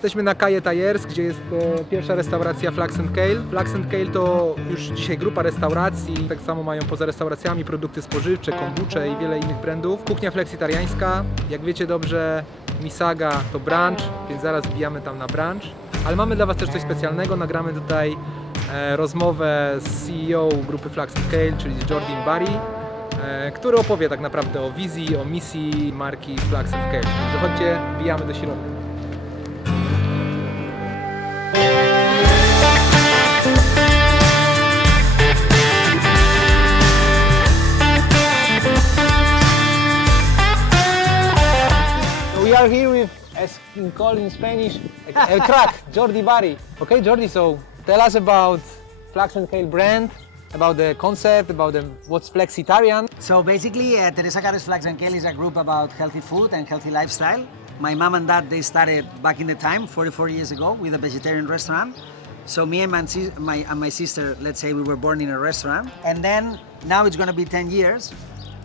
Jesteśmy na Calle Tallers, gdzie jest pierwsza restauracja FLAX KALE. FLAX KALE to już dzisiaj grupa restauracji, tak samo mają poza restauracjami produkty spożywcze, kombucze i wiele innych brandów. Kuchnia flexitariańska, jak wiecie dobrze, MISAGA to brunch, więc zaraz wbijamy tam na brunch. Ale mamy dla Was też coś specjalnego, nagramy tutaj rozmowę z CEO grupy FLAX KALE, czyli z Jordi Barri, który opowie tak naprawdę o wizji, o misji marki FLAX KALE. Także chodźcie, wbijamy do środka. We are here with, as we call in Spanish, El Crack, Jordi Barri. Okay, Jordi, so tell us about FLAX KALE brand, about the concept, about what's flexitarian. So basically, Teresa Cares FLAX KALE is a group about healthy food and healthy lifestyle. My mom and dad, they started back in the time, 44 years ago, with a vegetarian restaurant. So me and my sister, let's say we were born in a restaurant. And then now it's gonna be 10 years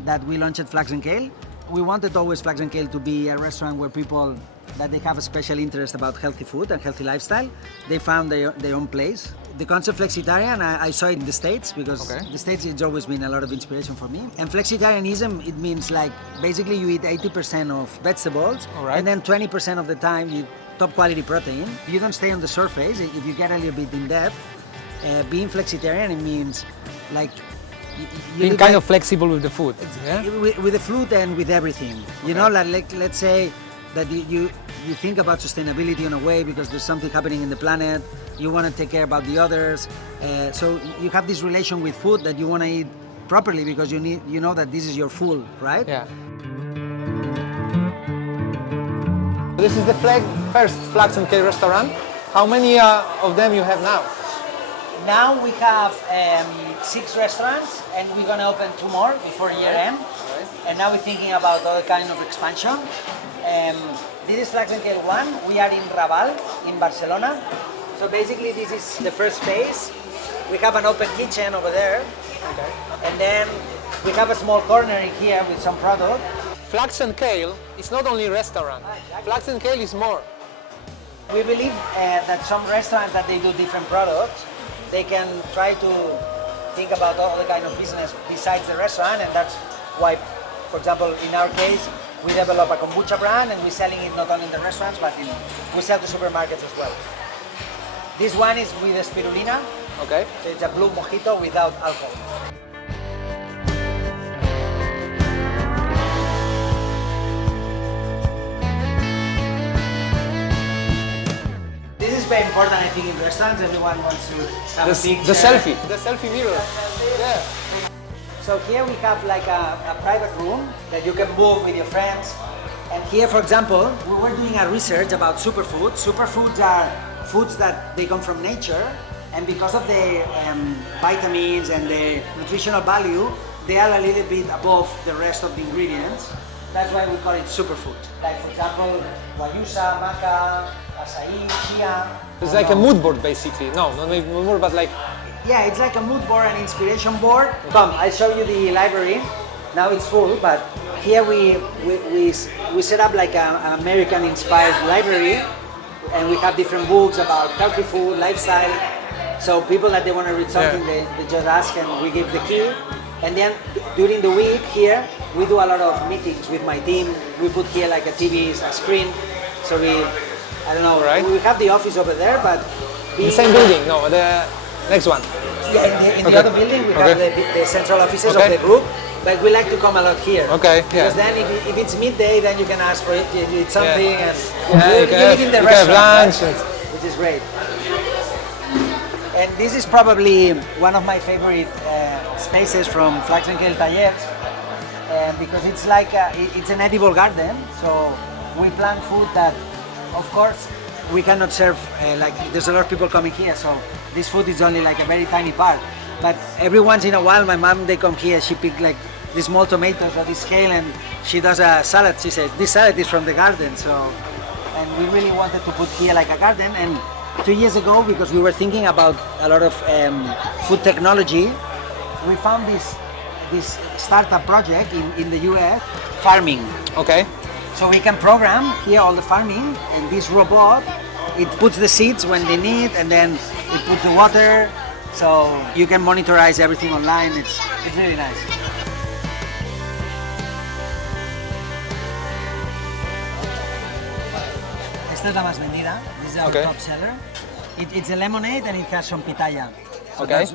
that we launched FLAX KALE. We wanted always FLAX KALE to be a restaurant where people that they have a special interest about healthy food and healthy lifestyle. They found their own place. The concept flexitarian, I saw it in the States because the States, it's always been a lot of inspiration for me. And flexitarianism, it means like basically you eat 80% of vegetables and then 20% of the time you eat top quality protein. You don't stay on the surface. If you get a little bit in depth, being flexitarian, it means like Being kind of flexible with the food. Yeah? With the food and with everything. You know, like let's say that you think about sustainability in a way because there's something happening in the planet. You want to take care about the others. So you have this relation with food that you want to eat properly because you know that this is your food, right? Yeah. This is the first FLAX KALE restaurant. How many of them you have now? Now we have 6 restaurants and we're going to open 2 more before year end. And now we're thinking about other kind of expansion. This is FLAX KALE 1. We are in Raval, in Barcelona. So basically this is the first space. We have an open kitchen over there. And then we have a small corner here with some product. FLAX KALE is not only a restaurant. FLAX KALE is more. We believe that some restaurants that they do different products, they can try to think about all the kind of business besides the restaurant, and that's why, for example, in our case, we develop a kombucha brand and we're selling it not only in the restaurants, but we sell to supermarkets as well. This one is with a spirulina, so it's a blue mojito without alcohol. This is very important, I think, in restaurants. Everyone wants to have a picture. The selfie mirror. Yeah. So here we have like a private room that you can move with your friends. And here, for example, we were doing a research about superfoods. Superfoods are foods that they come from nature, and because of the vitamins and the nutritional value, they are a little bit above the rest of the ingredients. That's why we call it superfood. Like, for example, guayusa, maca, acai, chia. It's like a mood board, basically. No, not maybe more, but like. Yeah, it's like a mood board, an inspiration board. Come, I'll show you the library. Now it's full, but here we set up like an American-inspired library, and we have different books about healthy food, lifestyle. So people that they want to read something, they just ask, and we give the key. And then during the week here, we do a lot of meetings with my team. We put here like a TV, a screen. So I don't know, we have the office over there, but The same building? No, the next one. Yeah, in the other building we have the central offices of the group, but we like to come a lot here. Because then if it's midday, then you can ask for it, you eat something, and you eat in the restaurant, lunch, which is great. And this is probably one of my favorite spaces from FLAX KALE Tallers, because it's like it's an edible garden. So we plant food that, of course, we cannot serve. Like there's a lot of people coming here, so this food is only like a very tiny part. But every once in a while, my mom, they come here. She pick like these small tomatoes or this kale, and she does a salad. She says this salad is from the garden. So, and we really wanted to put here like a garden. And 2 years ago, because we were thinking about a lot of food technology, we found this startup project in the US, farming. Okay. So we can program here all the farming, and this robot it puts the seeds when they need, and then it puts the water, so you can monitorize everything online. It's really nice. Esta es la más vendida. This is our top seller. It's a lemonade and it has some pitaya. So Okay.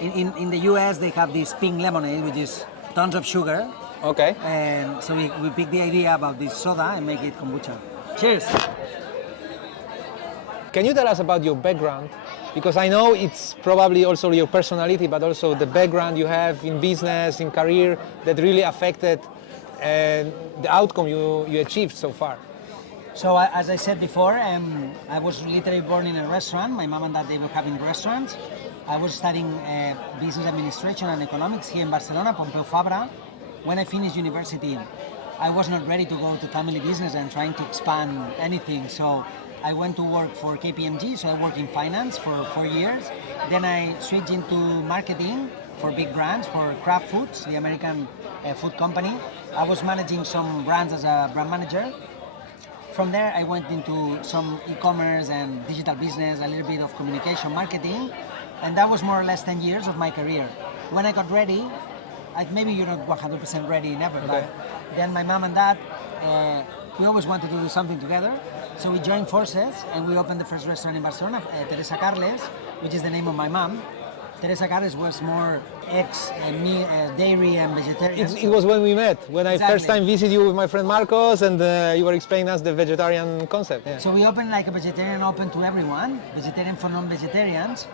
In the US they have this pink lemonade, which is tons of sugar. Okay. And so we picked the idea about this soda and make it kombucha. Cheers! Can you tell us about your background? Because I know it's probably also your personality, but also the background you have in business, in career, that really affected the outcome you achieved so far. So as I said before, I was literally born in a restaurant. My mom and dad, they were having restaurants. I was studying business administration and economics here in Barcelona, Pompeu Fabra. When I finished university, I was not ready to go to family business and trying to expand anything. So I went to work for KPMG, so I worked in finance for 4 years. Then I switched into marketing for big brands, for Kraft Foods, the American food company. I was managing some brands as a brand manager. From there, I went into some e-commerce and digital business, a little bit of communication marketing, and that was more or less 10 years of my career. When I got ready, maybe you're not 100% ready never, but then my mom and dad, we always wanted to do something together, so we joined forces and we opened the first restaurant in Barcelona, Teresa Carles, which is the name of my mom. Teresa Carles was more dairy and vegetarian. It was when we met, when I first time visited you with my friend Marcos, and you were explaining us the vegetarian concept. Yeah. So we opened like a vegetarian open to everyone, vegetarian for non-vegetarians,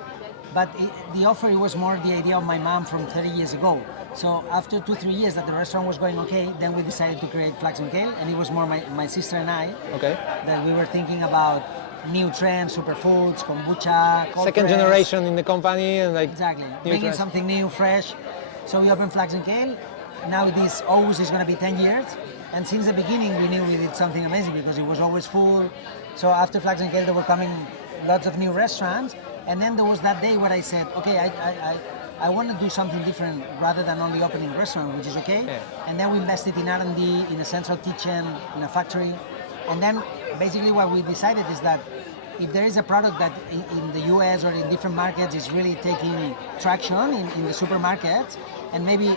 but the offer was more the idea of my mom from 30 years ago. So after 2-3 years that the restaurant was going okay, then we decided to create FLAX KALE, and it was more my sister and I that we were thinking about new trends, superfoods, kombucha, cold Second press. generation in the company, and like Bringing trends. something new, fresh. So we opened FLAX KALE. Now this O's is going to be 10 years, and since the beginning we knew we did something amazing because it was always full. So after FLAX KALE there were coming lots of new restaurants, and then there was that day where I said, okay, I want to do something different rather than only opening a restaurant, which is okay. Yeah. And then we invested in R&D, in a central kitchen, in a factory. And then basically what we decided is that if there is a product that in the US or in different markets is really taking traction in the supermarkets, and maybe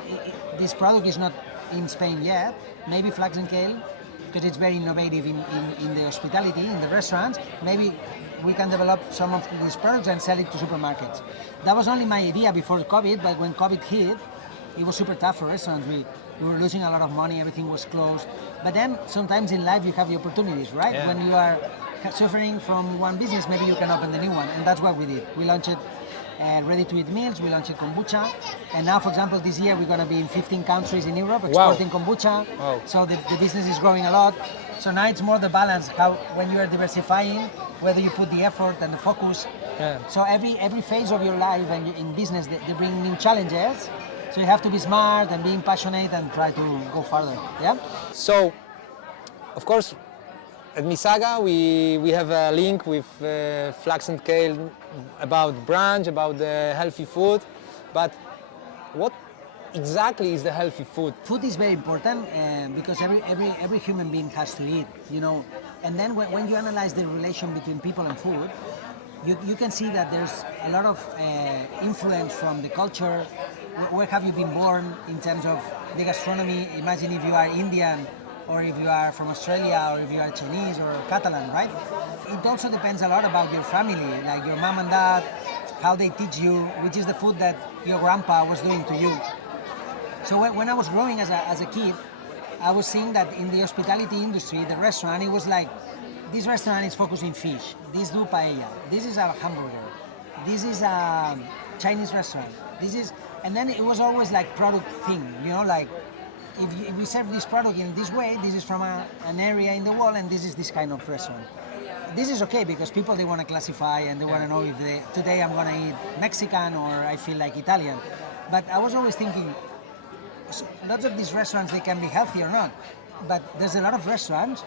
this product is not in Spain yet, maybe FLAX KALE, because it's very innovative in the hospitality, in the restaurants, maybe we can develop some of these products and sell it to supermarkets. That was only my idea before COVID, but when COVID hit, it was super tough for restaurants. We were losing a lot of money, everything was closed. But then sometimes in life you have the opportunities, right? Yeah. When you are suffering from one business, maybe you can open the new one, and that's what we did. We launched ready-to-eat meals, we launched kombucha, and now, for example, this year we're going to be in 15 countries in Europe exporting kombucha. Wow. So the business is growing a lot. So now it's more the balance, how when you are diversifying, whether you put the effort and the focus. Yeah. So every phase of your life and in business, they bring new challenges. So you have to be smart and being passionate and try to go further. Yeah. So, of course, at MISAGA we have a link with FLAX KALE about brunch, about the healthy food. But what exactly is the healthy food? Food is very important because every human being has to eat, you know. And then when you analyze the relation between people and food, you can see that there's a lot of influence from the culture. Where have you been born in terms of the gastronomy? Imagine if you are Indian, or if you are from Australia, or if you are Chinese or Catalan, right? It also depends a lot about your family, like your mom and dad, how they teach you, which is the food that your grandpa was doing to you. So when I was growing as a kid, I was seeing that in the hospitality industry, the restaurant, it was like, this restaurant is focused in fish, this do paella, this is a hamburger, this is a Chinese restaurant, this is, and then it was always like product thing, you know, like, if we serve this product in this way, this is from an area in the world, and this is this kind of restaurant. This is okay because people, they want to classify and they want to know if today I'm going to eat Mexican or I feel like Italian. But I was always thinking, lots of these restaurants, they can be healthy or not, but there's a lot of restaurants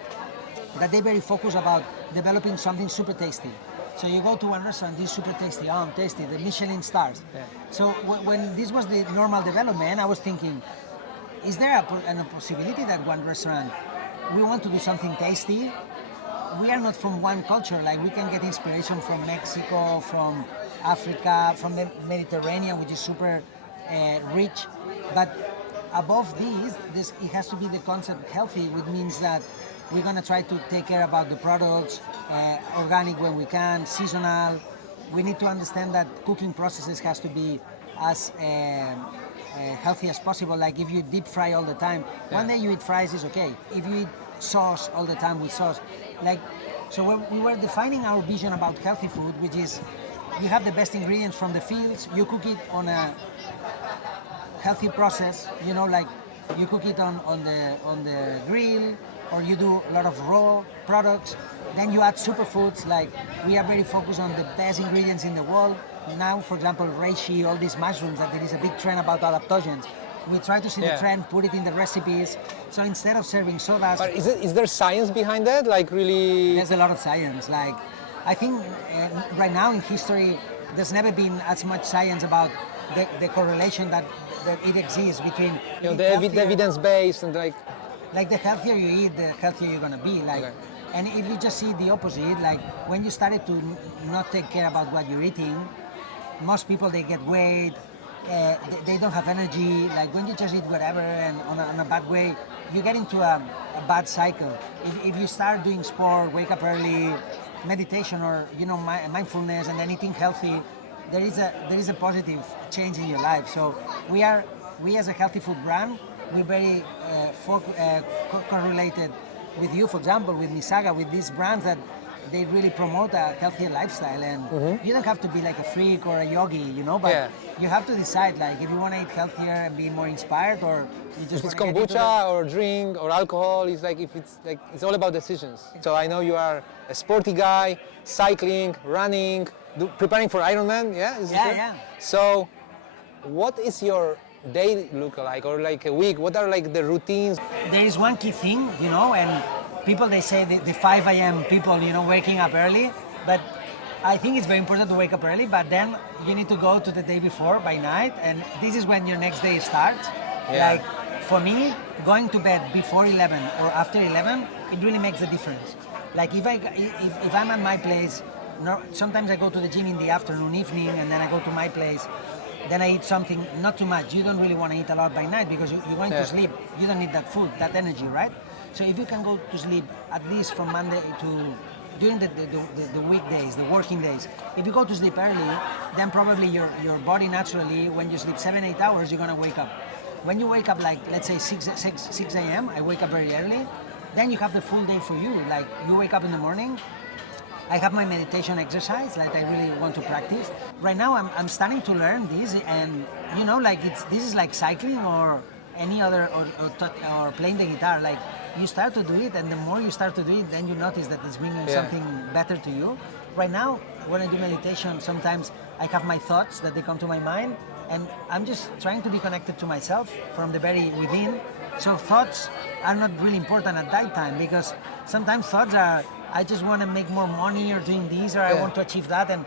that they very focus about developing something super tasty. So you go to one restaurant, this is super tasty, tasty, the Michelin stars. Yeah. So when this was the normal development, I was thinking, is there a possibility that one restaurant, we want to do something tasty, we are not from one culture. Like we can get inspiration from Mexico, from Africa, from the Mediterranean, which is super rich. But above this, it has to be the concept healthy, which means that we're gonna try to take care about the products, organic when we can, seasonal. We need to understand that cooking processes has to be as healthy as possible. Like if you deep fry all the time, one day you eat fries is okay. If you eat sauce all the time with sauce, like, so we were defining our vision about healthy food, which is you have the best ingredients from the fields, you cook it on a healthy process, you know, like you cook it on the grill, or you do a lot of raw products. Then you add superfoods, like we are very focused on the best ingredients in the world. Now, for example, reishi, all these mushrooms, that there is a big trend about adaptogens. We try to see the trend, put it in the recipes. So instead of serving sodas... But is there science behind that? Like really... There's a lot of science. Like, I think right now in history, there's never been as much science about the correlation that it exists between... You know, the evidence-based and like... Like the healthier you eat, the healthier you're gonna be. Like, and if you just see the opposite, like when you started to not take care about what you're eating, most people, they get weight, they don't have energy. Like when you just eat whatever and on a bad way, you get into a bad cycle. If you start doing sport, wake up early, meditation, or you know, mindfulness, and then eating healthy, there is a positive change in your life. So we as a healthy food brand, we're very correlated with you, for example, with MISAGA, with these brands that they really promote a healthier lifestyle. And you don't have to be like a freak or a yogi, you know, but you have to decide, like, if you want to eat healthier and be more inspired, or you just if it's kombucha or drink or alcohol, it's like, if it's like, it's all about decisions. So I know you are a sporty guy, cycling, running, preparing for Ironman, yeah? Yeah. So what is your day look like, or like a week? What are like the routines? There is one key thing, you know, and people, they say the 5 a.m. people, you know, waking up early, but I think it's very important to wake up early, but then you need to go to the day before by night, and this is when your next day starts. Like for me, going to bed before 11 or after 11, it really makes a difference. Like if I'm at my place, sometimes I go to the gym in the afternoon, evening, and then I go to my place. Then I eat something, not too much. You don't really want to eat a lot by night because you're going to sleep. You don't need that food, that energy, right? So if you can go to sleep at least from Monday to during the weekdays, the working days, if you go to sleep early, then probably your body naturally, when you sleep 7-8 hours, you're going to wake up. When you wake up, like, let's say 6 a.m., I wake up very early, then you have the full day for you. Like, you wake up in the morning, I have my meditation exercise, like I really want to practice. Right now, I'm starting to learn this, and you know, like this is like cycling or any other, or playing the guitar. Like you start to do it, and the more you start to do it, then you notice that it's bringing something better to you. Right now, when I do meditation, sometimes I have my thoughts that they come to my mind, and I'm just trying to be connected to myself from the very within. So thoughts are not really important at that time, because sometimes thoughts are, I just want to make more money, or doing this, or I want to achieve that, and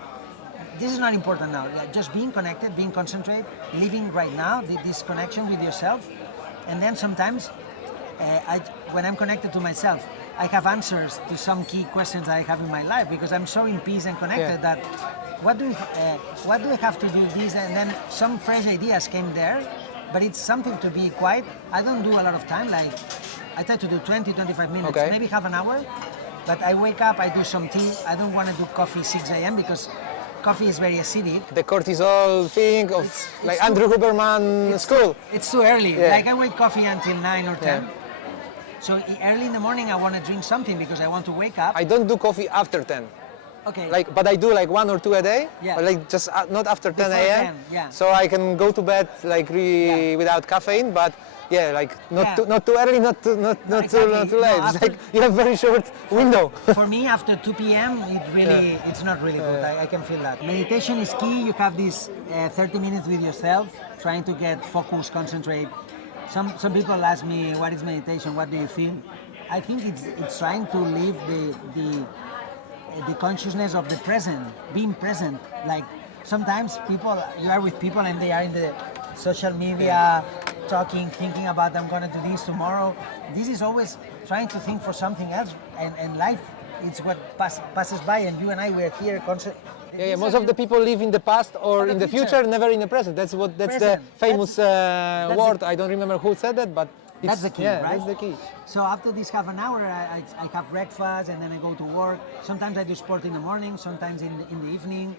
this is not important now. Like just being connected, being concentrated, living right now, this connection with yourself. And then sometimes, when I'm connected to myself, I have answers to some key questions I have in my life, because I'm so in peace and connected that what do I have to do this? And then some fresh ideas came there, but it's something to be quiet. I don't do a lot of time, like I try to do 20-25 minutes, maybe half an hour. But I wake up, I do some tea. I don't want to do coffee 6 a.m. because coffee is very acidic. The cortisol thing of like Andrew Huberman school. It's too early. Like I wait coffee until 9 or 10. So early in the morning, I want to drink something because I want to wake up. I don't do coffee after 10. Okay. Like, but I do like 1 or 2 a day. But like just not after 10 a.m. So I can go to bed like really without caffeine, but like not too early, not too late. No, It's like you have very short window. For me, after 2 p.m., it's not really good. I can feel that. Meditation is key. You have this 30 minutes with yourself, trying to get focus, concentrate. Some people ask me, what is meditation? What do you feel? I think it's trying to live the consciousness of the present, being present. Like sometimes you are with people and they are in the social media, talking, thinking about I'm going to do this tomorrow. This is always trying to think for something else, and life it's what passes by, and you and I were here constantly. Yeah, most of the people live in the past or the in the future. future, never in the present. That's the Present. famous That's word. I don't remember who said that, but That's the key, yeah, right? that's the key. So after this half an hour, I have breakfast and then I go to work. Sometimes I do sport in the morning, sometimes in the evening.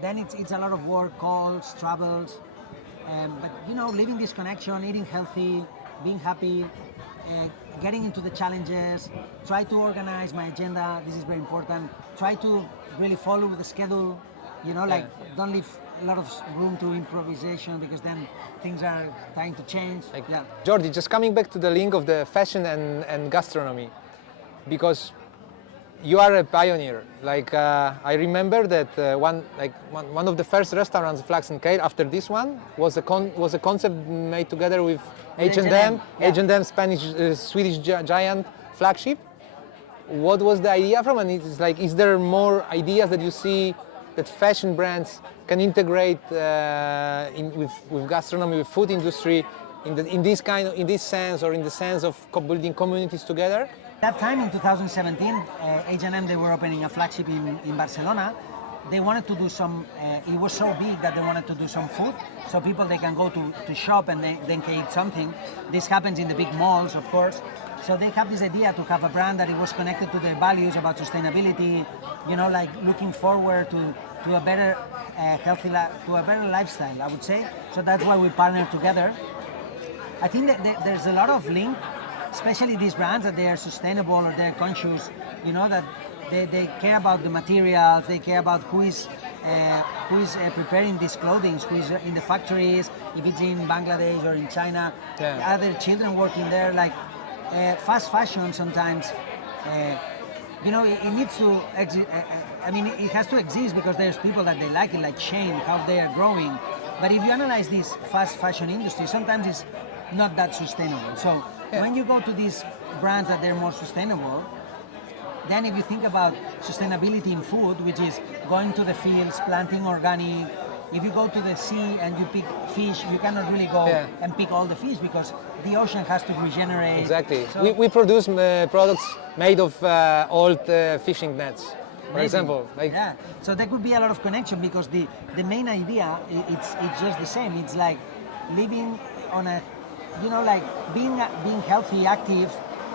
Then it's a lot of work, calls, travels. But you know, living this connection, eating healthy, being happy, getting into the challenges, try to organize my agenda. This is very important. Try to really follow the schedule. You know, like don't leave a lot of room to improvisation because then things are trying to change. Like, Yeah. Jordi, just coming back to the link of the fashion and gastronomy, because you are a pioneer. Like I remember that one of the first restaurants, FLAX KALE, after this one was a concept made together with H&M, yeah. H&M Spanish Swedish giant flagship. What was the idea from? And it's like, is there more ideas that you see that fashion brands can integrate with gastronomy, with food industry, in this sense, or in the sense of building communities together? That time in 2017, H&M, they were opening a flagship in Barcelona. They wanted to do some, it was so big that they wanted to do some food, so people they can go to shop and then can eat something. This happens in the big malls, of course. So they have this idea to have a brand that it was connected to their values about sustainability, you know, like looking forward to a better to a better lifestyle, I would say. So that's why we partnered together. I think that there's a lot of link, especially these brands, that they are sustainable or they're conscious, you know, that they care about the materials, they care about who is preparing these clothing, who is in the factories, if it's in Bangladesh or in China, are there children working there? Like fast fashion sometimes, you know, it needs to exist. I mean, it has to exist because there's people that they like it, like Shane, how they are growing. But if you analyze this fast fashion industry, sometimes it's not that sustainable. So when you go to these brands that they're more sustainable, then if you think about sustainability in food, which is going to the fields, planting organic, if you go to the sea and you pick fish, you cannot really go and pick all the fish because the ocean has to regenerate. Exactly. So We produce products made of old fishing nets, for amazing. Example. Like, yeah. So there could be a lot of connection because the main idea, it's just the same. It's like living on a, you know, like being healthy, active,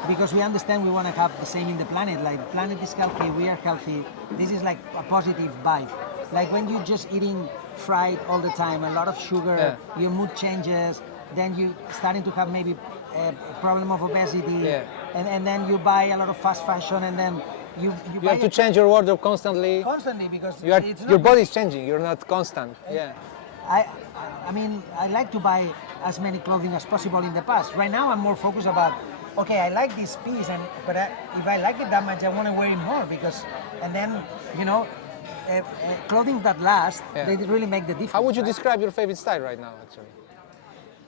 because we understand we want to have the same in the planet. Like the planet is healthy, we are healthy. This is like a positive vibe. Like when you're just eating fried all the time, a lot of sugar, your mood changes, then you starting to have maybe a problem of obesity, and then you buy a lot of fast fashion, and then you have to change your wardrobe constantly. Constantly because your body is changing. You're not constant. I mean, I like to buy as many clothing as possible in the past. Right now, I'm more focused about, okay, I like this piece, but if I like it that much, I want to wear it more because, and then, you know, clothing that lasts, they really make the difference. How would you describe your favorite style right now, actually?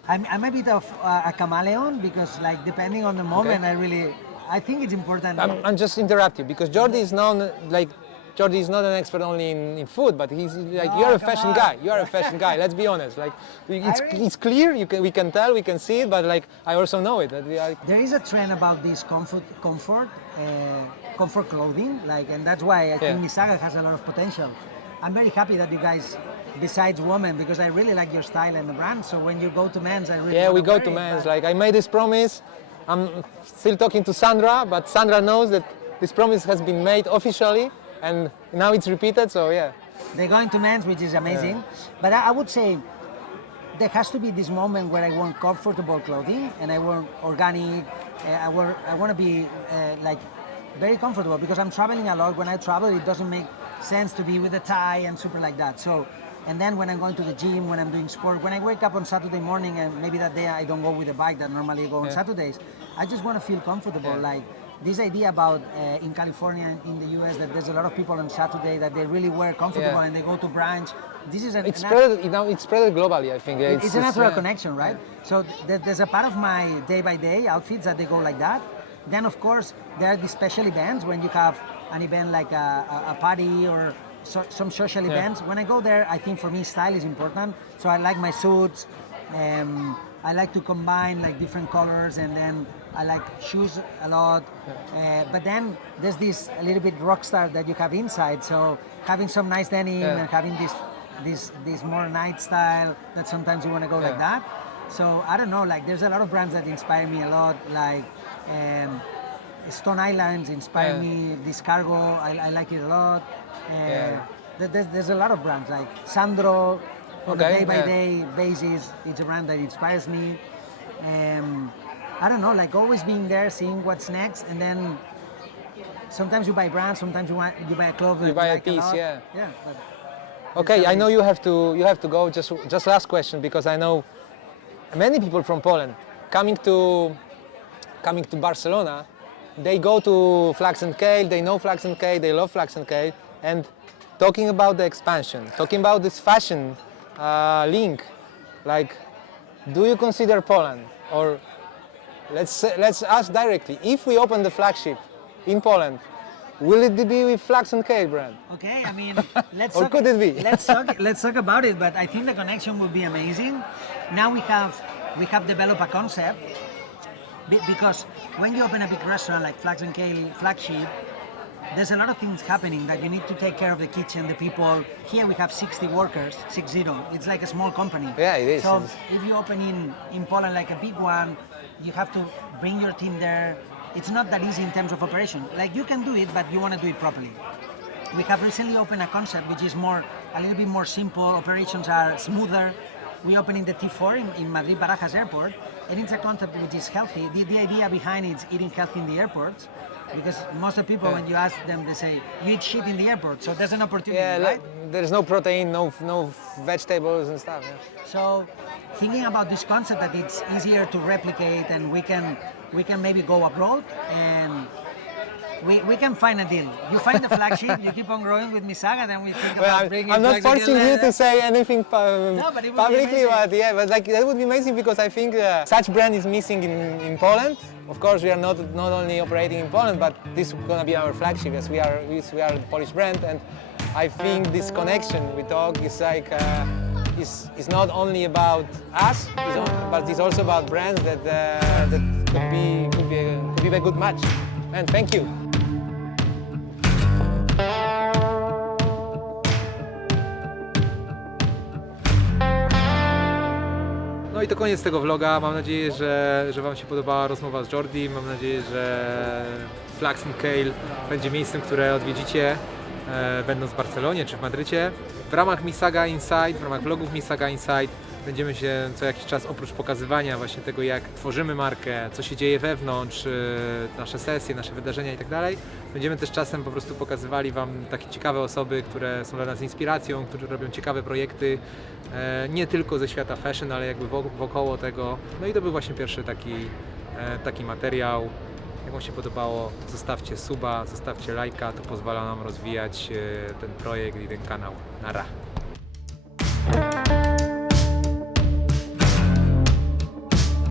I'm a bit of a chameleon because, like, depending on the moment, I think it's important. I'm just interrupt you because Jordi is known, like, Jordi is not an expert only in food, but he's like, you're a fashion guy. You are a fashion guy. Let's be honest. Like, it's clear. We can tell. We can see it. But like, I also know it. There is a trend about this comfort clothing. Like, and that's why I think MISAGA has a lot of potential. I'm very happy that you guys, besides women, because I really like your style and the brand. So when you go to men's, I really we go to men's. Like, I made this promise. I'm still talking to Sandra, but Sandra knows that this promise has been made officially. And now it's repeated, so yeah. They're going to men's, which is amazing. But I would say there has to be this moment where I want comfortable clothing and I want organic. I want to be like very comfortable because I'm traveling a lot. When I travel, it doesn't make sense to be with a tie and super like that. So, and then when I'm going to the gym, when I'm doing sport, when I wake up on Saturday morning and maybe that day I don't go with a bike that normally I go on Saturdays, I just want to feel comfortable. Like, this idea about in California, in the US, that there's a lot of people on Saturday that they really wear comfortable and they go to brunch. This is it's spread globally, I think. It's a natural connection, right? So there's a part of my day-by-day outfits that they go like that. Then, of course, there are these special events when you have an event like a party or some social events. When I go there, I think for me style is important. So I like my suits. I like to combine like different colors and then I like shoes a lot. But then there's this a little bit rock star that you have inside. So having some nice denim and having this more night style that sometimes you want to go like that. So I don't know, like there's a lot of brands that inspire me a lot, like Stone Islands inspire me, this cargo, I like it a lot. There's a lot of brands, like Sandro, on a day-by-day basis, it's a brand that inspires me. I don't know, like always being there, seeing what's next, and then sometimes you buy brands, sometimes you buy a clothes. You buy a like piece, lot. yeah. But Okay, I know you have to go. Just last question, because I know many people from Poland coming to Barcelona. They go to Flax Kale. They know Flax Kale. They love Flax Kale. And talking about the expansion, talking about this fashion link, like, do you consider Poland, or let's ask directly, if we open the flagship in Poland, will it be with Flax Kale brand? okay, I mean, let's Or talk, could it be? let's talk about it. But I think the connection would be amazing. Now we have developed a concept because when you open a big restaurant like Flax Kale flagship, there's a lot of things happening that you need to take care of the kitchen, the people. Here we have 60 workers, 60. It's like a small company. Yeah, it is. So if you open in Poland like a big one, you have to bring your team there. It's not that easy in terms of operation. Like you can do it, but you want to do it properly. We have recently opened a concept which is a little bit more simple. Operations are smoother. We opened in the T4 in Madrid Barajas Airport, and it's a concept which is healthy. The idea behind it is eating healthy in the airports, because most of the people, when you ask them, they say, you eat shit in the airport, so there's an opportunity, right? There's no protein, no vegetables and stuff. Yeah. So thinking about this concept that it's easier to replicate, and we can maybe go abroad and we can find a deal. You find the flagship, you keep on growing with MISAGA, then we think about bringing I'm not Flax forcing you to say anything but it would be publicly, amazing. but like that would be amazing, because I think such brand is missing in Poland. Of course, we are not only operating in Poland, but this is going to be our flagship, as we are the Polish brand, and I think this connection we talk is like is not only about us, but it's also about brands that could be a good match. And thank you. No i to koniec tego vloga. Mam nadzieję, że Wam się podobała rozmowa z Jordi. Mam nadzieję, że Flax Kale będzie miejscem, które odwiedzicie, będąc w Barcelonie czy w Madrycie. W ramach MISAGA Inside, w ramach vlogów MISAGA Inside będziemy się co jakiś czas, oprócz pokazywania właśnie tego, jak tworzymy markę, co się dzieje wewnątrz, nasze sesje, nasze wydarzenia i tak dalej, będziemy też czasem po prostu pokazywali Wam takie ciekawe osoby, które są dla nas inspiracją, które robią ciekawe projekty, nie tylko ze świata fashion, ale jakby wokoło tego. No i to był właśnie pierwszy taki materiał. Jak Wam się podobało, zostawcie suba, zostawcie lajka, to pozwala nam rozwijać ten projekt i ten kanał. Nara!